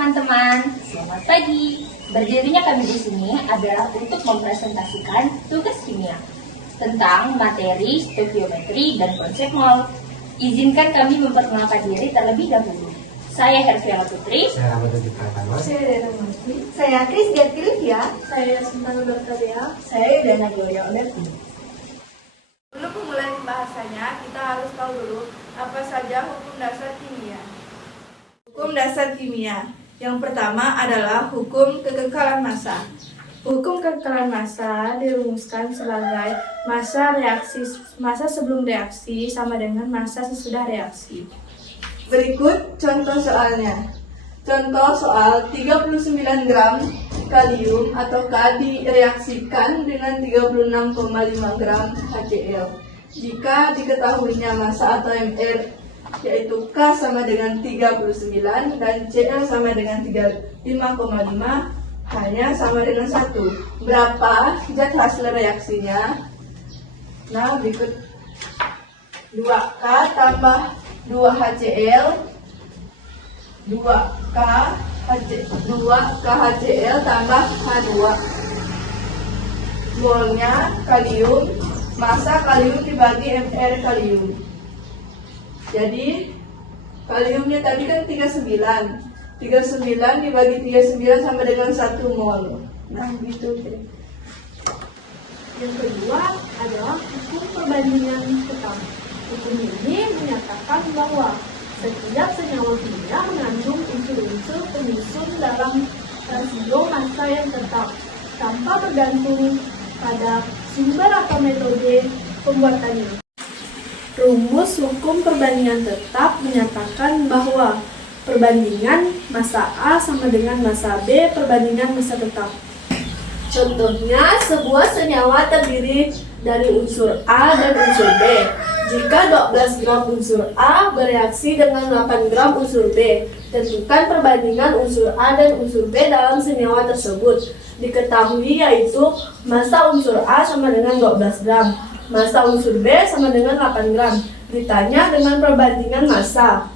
teman-teman, selamat pagi. Berdirinya kami di sini adalah untuk mempresentasikan tugas kimia tentang materi, stoikiometri, dan konsep mol. Izinkan kami memperkenalkan diri terlebih dahulu. Saya Herfiala Putri. Saya Ramadhan Pratama. Saya Dena Masri. Saya Kris Gatilivia. Saya Sentana Berkarya. Saya Dana Gloria Olerti. Sebelum memulai pembahasannya, kita harus tahu dulu apa saja hukum dasar kimia. Hukum dasar kimia. Yang pertama adalah hukum kekekalan massa. Hukum kekekalan massa dirumuskan sebagai massa sebelum reaksi sama dengan massa sesudah reaksi. Berikut contoh soalnya. Contoh soal 39 gram kalium atau K direaksikan dengan 36,5 gram HCl. Jika diketahuinya massa atau MR yaitu K sama dengan 39 dan Cl sama dengan 5,5 hanya sama dengan 1. Berapa zat hasil reaksinya? Nah, berikut 2K tambah 2HCl 2KHCl tambah H2. Molnya kalium, massa kalium dibagi MR kalium. Jadi kaliumnya tadi kan 39 dibagi 39 sama dengan 1 mol. Nah gitu deh. Yang kedua adalah hukum perbandingan tetap. Hukum ini menyatakan bahwa setiap senyawa kimia mengandung unsur-unsur penyusun dalam rasio massa yang tetap tanpa bergantung pada sumber atau metode pembuatannya. Rumus hukum perbandingan tetap menyatakan bahwa perbandingan massa A sama dengan massa B perbandingan massa tetap. Contohnya, sebuah senyawa terdiri dari unsur A dan unsur B. Jika 12 gram unsur A bereaksi dengan 8 gram unsur B, tentukan perbandingan unsur A dan unsur B dalam senyawa tersebut. Diketahui yaitu massa unsur A sama dengan 12 gram, massa unsur B sama dengan 8 gram. Ditanya dengan perbandingan massa.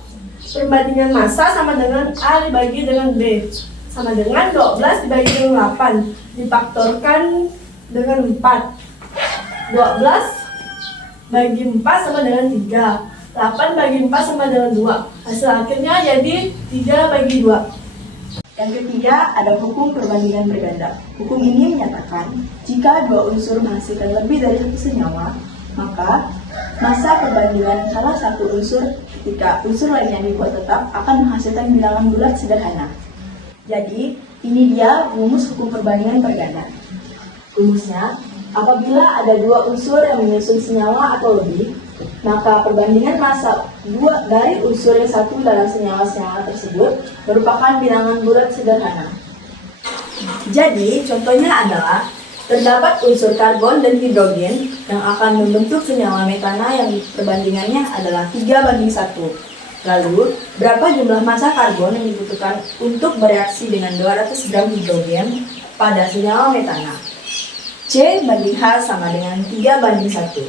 Perbandingan massa sama dengan A dibagi dengan B sama dengan 12 dibagi dengan 8. Difaktorkan dengan 4. 12 bagi 4 sama dengan 3. 8 bagi 4 sama dengan 2. Hasil akhirnya jadi 3 bagi 2. Yang ketiga ada hukum perbandingan berganda. Hukum ini menyatakan jika dua unsur menghasilkan lebih dari satu senyawa, maka massa perbandingan salah satu unsur ketika unsur lainnya dibuat tetap akan menghasilkan bilangan bulat sederhana. Jadi, ini dia rumus hukum perbandingan berganda. Rumusnya, apabila ada dua unsur yang menyusun senyawa atau lebih, maka perbandingan massa dua dari unsur yang satu dalam senyawa-senyawa tersebut merupakan bilangan bulat sederhana. Jadi, contohnya adalah terdapat unsur karbon dan hidrogen yang akan membentuk senyawa metana yang perbandingannya adalah 3:1. Lalu, berapa jumlah massa karbon yang dibutuhkan untuk bereaksi dengan 200 gram hidrogen pada senyawa metana? C banding H sama dengan 3:1.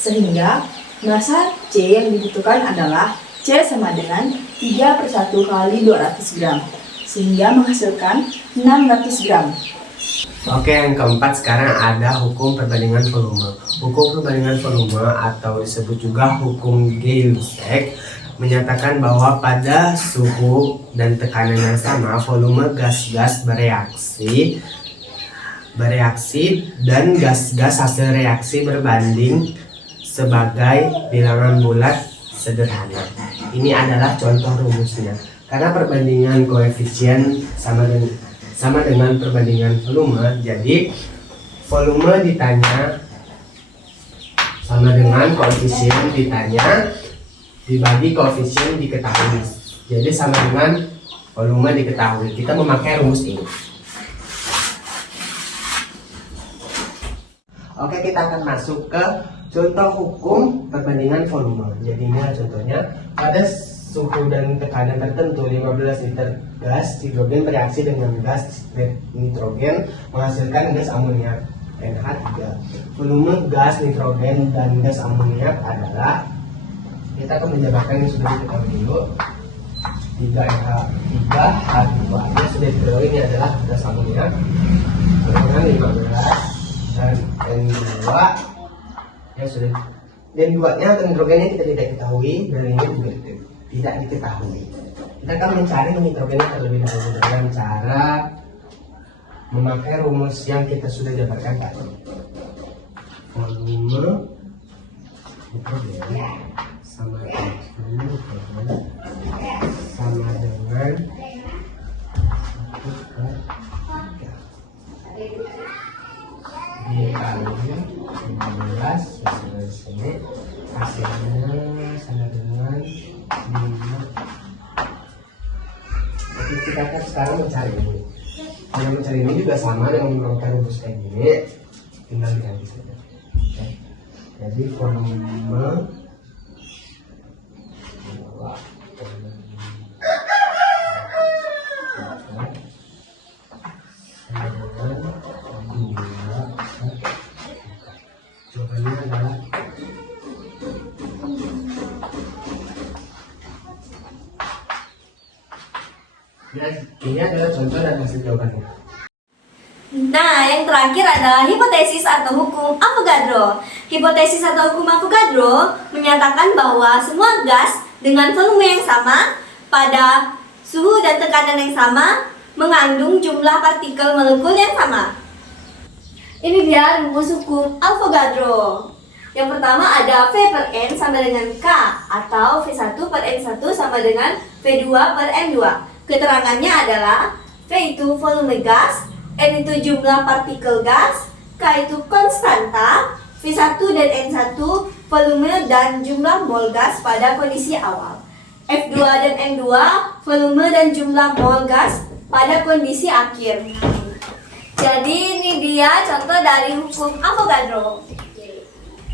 Sehingga, massa C yang dibutuhkan adalah C sama dengan 3/1 kali 200 gram. Sehingga menghasilkan 600 gram. Oke, yang keempat sekarang ada hukum perbandingan volume. Hukum perbandingan volume atau disebut juga hukum Gay-Lussac menyatakan bahwa pada suhu dan tekanan yang sama, volume gas-gas bereaksi dan gas-gas hasil reaksi berbanding sebagai bilangan bulat sederhana. Ini adalah contoh rumusnya. Karena perbandingan koefisien sama dengan perbandingan volume, jadi volume ditanya sama dengan koefisien ditanya dibagi koefisien diketahui. Jadi sama dengan volume diketahui. Kita memakai rumus ini. Oke, kita akan masuk ke contoh hukum perbandingan volume. Jadi ini contohnya, pada suhu dan tekanan tertentu 15 liter gas hidrogen bereaksi dengan gas nitrogen menghasilkan gas amoniak NH3. Volume gas nitrogen dan gas amoniak adalah, kita akan menjabarkan yang sudah diketahui dulu, 3H3 adalah gas amonia dengan 15 dan N2 ya sudah. Dan buatnya atau nitrogennya kita tidak ketahui dan ini juga tidak diketahui. Kita akan mencari nitrogennya terlebih dahulu dengan cara memakai rumus yang kita sudah dapatkan tadi. Volume nitrogen sama dengan dikali 15 dari sini hasilnya sama dengan 5. Jadi kita akan sekarang mencari ini. Kalau mencari ini juga sama dengan menggunakan rumus kayak gini, tinggal diganti saja. Oke. Jadi volume jawabannya adalah ya, ini adalah contoh dan hasil jawabannya. Nah, yang terakhir adalah hipotesis atau hukum Avogadro. Hipotesis atau hukum Avogadro menyatakan bahwa semua gas dengan volume yang sama pada suhu dan tekanan yang sama mengandung jumlah partikel molekul yang sama. Ini dia rumus hukum Avogadro. Yang pertama ada V per N sama dengan K atau V1 per N1 sama dengan V2 per N2. Keterangannya adalah V itu volume gas, N itu jumlah partikel gas, K itu konstanta, V1 dan N1 volume dan jumlah mol gas pada kondisi awal. F2 dan N2 volume dan jumlah mol gas pada kondisi akhir. Jadi ini dia contoh dari hukum Avogadro.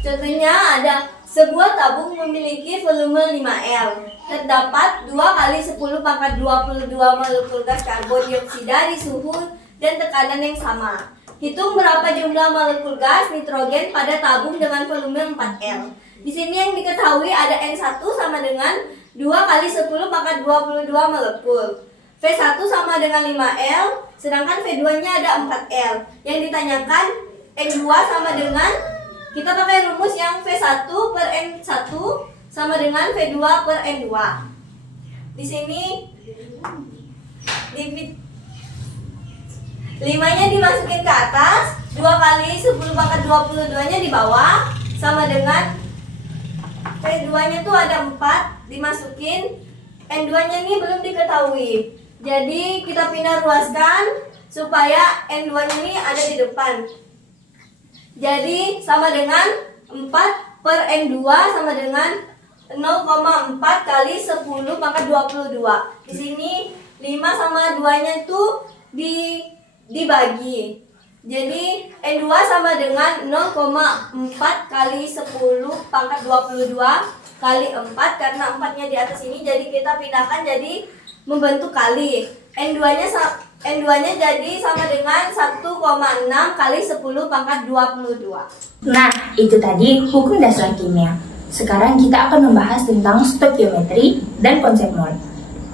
Contohnya ada sebuah tabung memiliki volume 5L. Terdapat 2 kali 10 pangkat 22 molekul gas karbon dioksida di suhu dan tekanan yang sama. Hitung berapa jumlah molekul gas nitrogen pada tabung dengan volume 4L. Di sini yang diketahui ada N1 sama dengan 2 kali 10 pangkat 22 molekul. V1 sama dengan 5L, sedangkan V2-nya ada 4L. Yang ditanyakan N2 sama dengan, kita pakai rumus yang V1 per N1 sama dengan V2 per N2. Di sini 5-nya dimasukin ke atas, 2 kali 10 pangkat 22-nya di bawah, sama dengan V2-nya tuh ada 4, dimasukin, N2-nya ini belum diketahui. Jadi kita pindah ruaskan supaya N2-nya ini ada di depan. Jadi sama dengan 4 per N2 sama dengan 0,4 kali 10 pangkat 22. Di sini 5 sama 2-nya itu dibagi. Jadi N2 sama dengan 0,4 kali 10 pangkat 22 kali 4, karena 4-nya di atas ini, jadi kita pindahkan jadi membentuk kali. N2-nya jadi sama dengan 1,6 kali 10 pangkat 22. Nah, itu tadi hukum dasar kimia. Sekarang kita akan membahas tentang stokiometri dan konsep mol.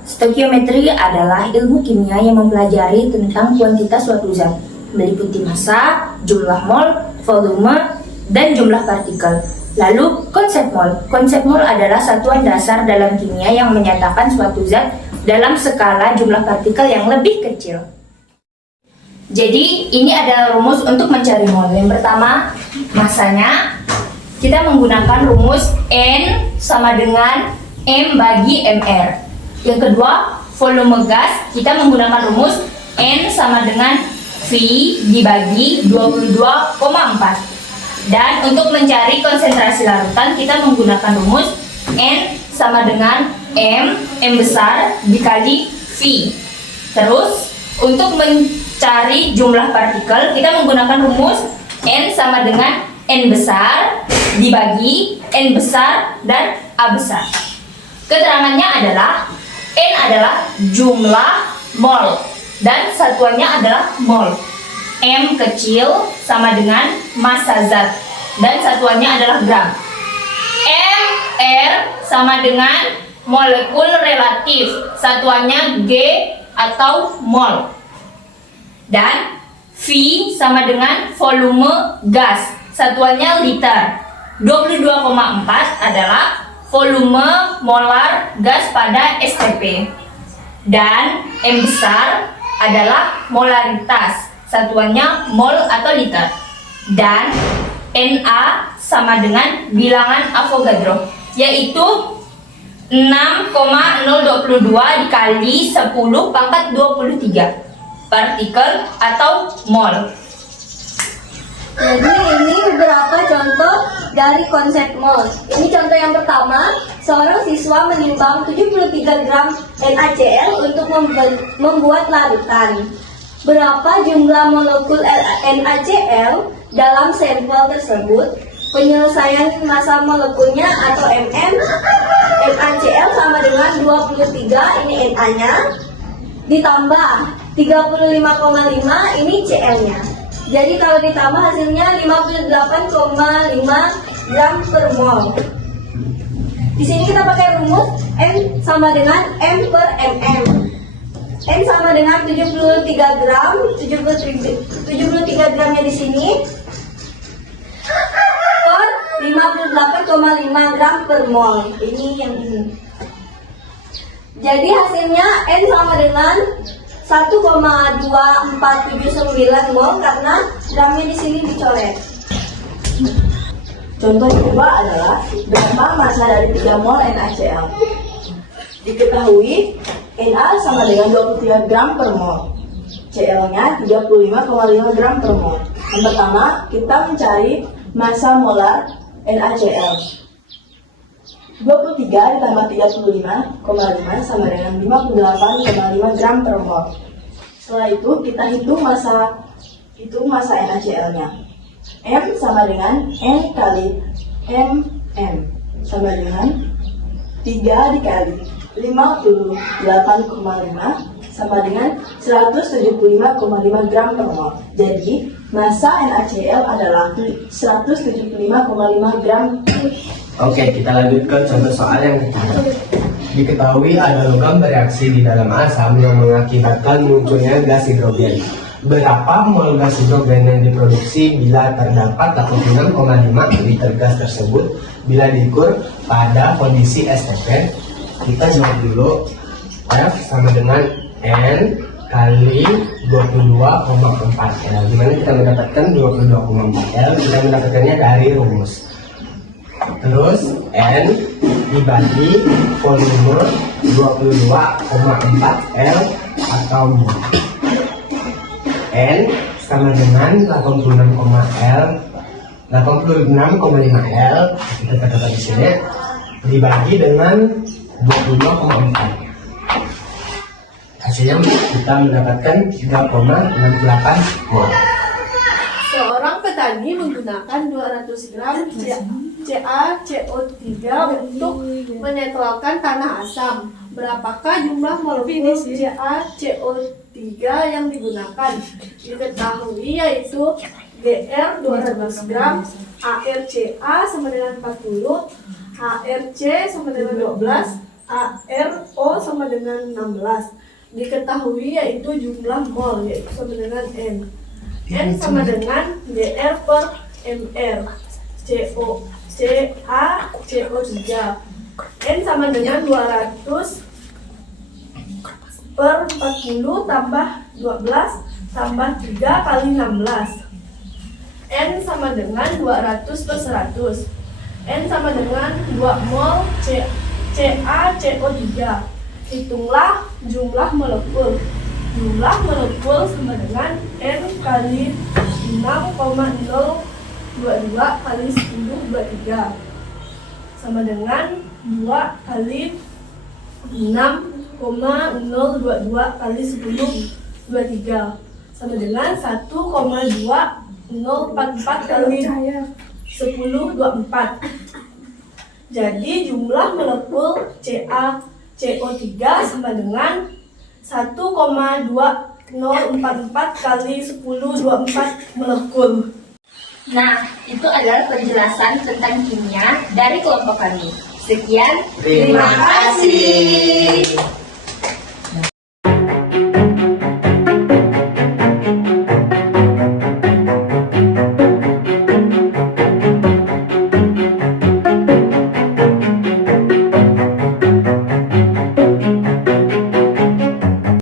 Stokiometri adalah ilmu kimia yang mempelajari tentang kuantitas suatu zat, meliputi massa, jumlah mol, volume, dan jumlah partikel. Lalu konsep mol. Konsep mol adalah satuan dasar dalam kimia yang menyatakan suatu zat dalam skala jumlah partikel yang lebih kecil. Jadi ini adalah rumus untuk mencari mol. Yang pertama, massanya. Kita menggunakan rumus N sama dengan M bagi MR. Yang kedua, volume gas. Kita menggunakan rumus N sama dengan V dibagi 22,4. Dan untuk mencari konsentrasi larutan, kita menggunakan rumus N sama dengan M besar dikali V. Terus, untuk mencari jumlah partikel, kita menggunakan rumus N sama dengan N besar dibagi N besar dan A besar. Keterangannya adalah N adalah jumlah mol dan satuannya adalah mol. M kecil sama dengan massa zat dan satuannya adalah gram. R sama dengan molekul relatif, satuannya G atau mol. Dan V sama dengan volume gas, satuannya liter. 22,4 adalah volume molar gas pada STP. Dan M besar adalah molaritas, satuannya mol atau liter. Dan Na sama dengan bilangan Avogadro, yaitu 6,022 dikali 10 pangkat 23 partikel atau mol. Jadi ini beberapa contoh dari konsep mol. Ini contoh yang pertama, seorang siswa menimbang 73 gram NaCl untuk membuat larutan. Berapa jumlah molekul NaCl dalam sampel tersebut? Penyelesaian massa molekulnya atau MM. NaCl sama dengan 23, ini Na-nya, ditambah 35,5, ini Cl-nya. Jadi kalau ditambah hasilnya 58,5 gram per mol. Di sini kita pakai rumus M sama dengan M per MM. M sama dengan 73 gram, 73 gramnya di sini per 58,5 gram per mol. Ini yang ini. Jadi hasilnya N sama dengan 1,2479 mol karena gramnya di sini dicoret. Contoh kedua adalah berapa massa dari 3 mol NaCl. Diketahui Na sama dengan 23 gram per mol. Cl-nya 35,5 gram per mol. Yang pertama, kita mencari massa molar NaCl. 23 ditambah 35,5 sama dengan 58,5 gram per mol. Setelah itu kita hitung massa NaCl-nya. M sama dengan N kali MM sama dengan 3 dikali 58,5 sama dengan 175,5 gram per mol. Jadi massa NaCl adalah 175,5 gram. Oke, kita lanjut ke contoh soal yang ketiga. Diketahui ada logam bereaksi di dalam asam yang mengakibatkan munculnya gas hidrogen. Berapa mol gas hidrogen yang diproduksi bila terdapat 86,5 liter gas tersebut bila diukur pada kondisi STP? Kita jawab dulu. F sama dengan N kali 22,4 L. Dimana kita mendapatkan 22,4 L? Kita mendapatkannya dari rumus. Terus N dibagi volume 22,4 L atau mol. N sama dengan 86,5 L kita katakan di sini dibagi dengan 22,4. Hasilnya kita mendapatkan 3,68 mol. Seorang petani menggunakan 200 gram CaCO3 untuk menetralkan tanah asam. Berapakah jumlah molekul CaCO3 yang digunakan? Diketahui yaitu Gr 200 gram, ArCa sama dengan 40, ArC sama dengan 12, ArO sama dengan 16. Diketahui yaitu jumlah mol yaitu sama dengan N. N sama dengan Gr per Mr, CaCO3. N sama dengan 200 per 40 tambah 12 tambah 3 kali 16. N sama dengan 200 per 100. N sama dengan 2 mol CaCO3. Hitunglah jumlah molekul. Jumlah molekul sama dengan N kali 6,022 kali 1023 sama dengan 2 kali 6,022 kali 1023 sama dengan 1,2044 kali 1024. Jadi jumlah molekul CaCO3 sama dengan 1,2044 kali 1024 molekul. Nah, itu adalah penjelasan tentang kimia dari kelompok kami. Sekian, Terima kasih.